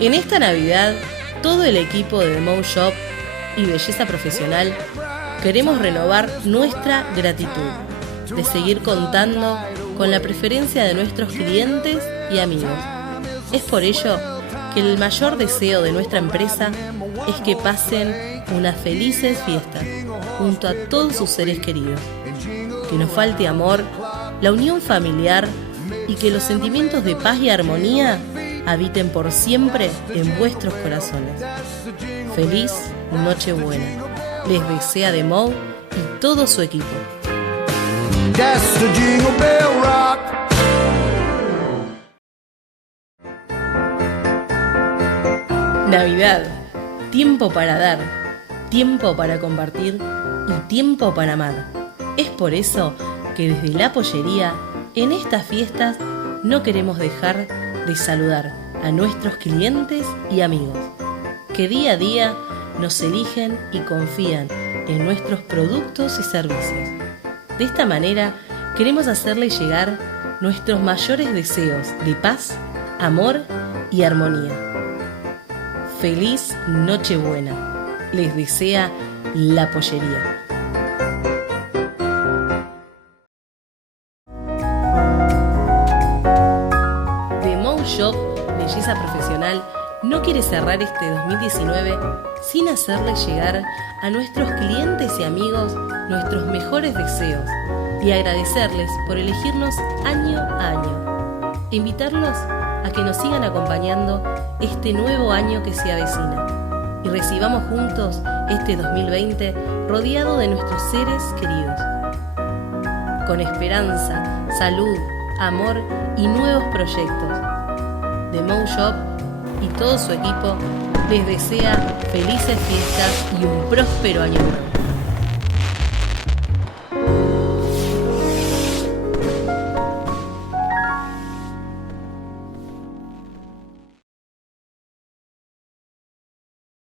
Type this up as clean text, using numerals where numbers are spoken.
En esta Navidad, todo el equipo de The Mo Shop y Belleza Profesional queremos renovar nuestra gratitud de seguir contando con la preferencia de nuestros clientes y amigos. Es por ello que el mayor deseo de nuestra empresa es que pasen unas felices fiestas junto a todos sus seres queridos, que nos falte amor, la unión familiar y que los sentimientos de paz y armonía habiten por siempre en vuestros corazones. Feliz Nochebuena. Les desea The Mo y todo su equipo. Navidad, tiempo para dar, tiempo para compartir y tiempo para amar. Es por eso que desde La Pollería, en estas fiestas, no queremos dejar de saludar a nuestros clientes y amigos, que día a día nos eligen y confían en nuestros productos y servicios. De esta manera, queremos hacerles llegar nuestros mayores deseos de paz, amor y armonía. Feliz Nochebuena. Les desea La Pollería. The Mo Shop Belleza Profesional no quiere cerrar este 2019 sin hacerles llegar a nuestros clientes y amigos nuestros mejores deseos y agradecerles por elegirnos año a año. Invitarlos a que nos sigan acompañando este nuevo año que se avecina y recibamos juntos este 2020 rodeado de nuestros seres queridos. Con esperanza, salud, amor y nuevos proyectos. The Mo Shop y todo su equipo les desea felices fiestas y un próspero año nuevo.